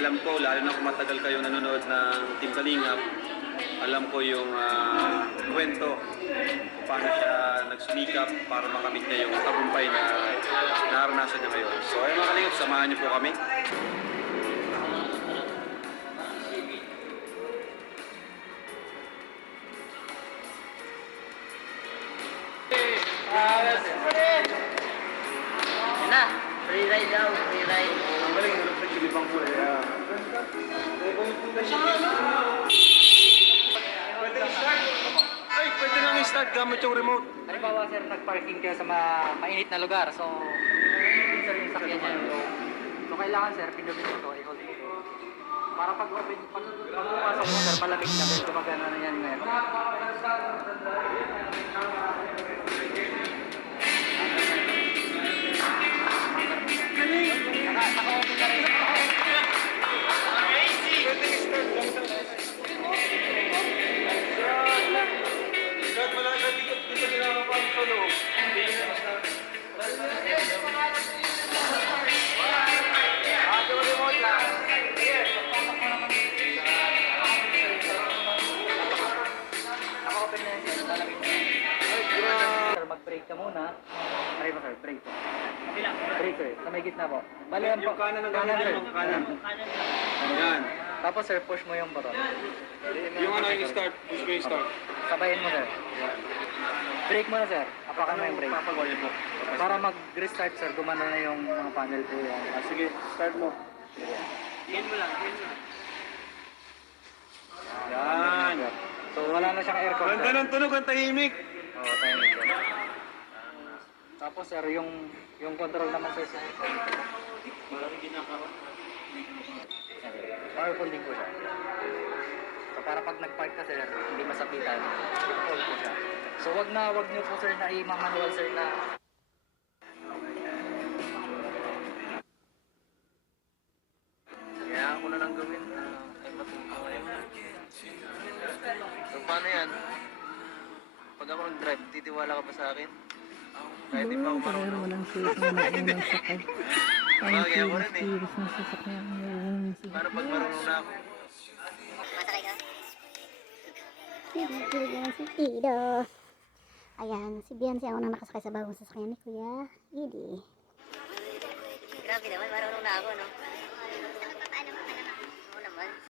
alam ko, lalo na kung matagal kayong nanonood ng Team Kalingap, alam ko yung kwento kung paano siya nagsumikap para makamit niya yung tagumpay na naranasan niya ngayon. So ay mga Kalingap, samahan niyo po kami. Na, free ride daw, free ride. Ang galing, nagpagkilibang ko eh. Pwede nang i-start gamit yung remote. Halimbawa sir, nag-parking kayo sa mainit na lugar. So, hindi sir yung sakyan niya yung low. So, kailangan sir, pindutin mo ito, i-hold mo ito. Para pag pumasok mo sir, malamig na dahil gumagana na yan ngayon. Naka-open na rin. Mag-brake ka muna. Ay ba sir, brake po. Brake sir, sa may gitna po. Bali yan po. Yung kanan ng kanan sir. kanan. Yan. Tapos sir, push mo yung button. Yung yung start, push mo yung start. Sabayin mo sir. Brake mo na sir. Apakan mo yung brake. Papagawa mo. Para mag-restart sir, gumana na yung mga panel po yan. Sige, start mo. Yan mo lang, yan mo lang. Yan. So wala na siyang aircon sir. Ganda ng tunog, ang tahimik. Oo, timing sir. Tapos sir, yung control naman sir. Powerful din po siya. So para pag nag-park ka sir, hindi masapitan, i-hold po siya. So wag niyo po sir na i-manual sir na Kaya ako na lang gawin na ay matuto ngayon. So paano yan? Pag ako nag-drive, titiwala ka ba sa akin? Kahit di pa ako marunong. Walang safe na unang sakay. Ay, Bagay ako rin eh. serious na sasakyan. Paano pag marunong na ako? Tido. Ayan, si Biancy ang unang nakasakay sa bagong sasakyan ni Kuya Gidi. Grabe naman, marunong na ako, no?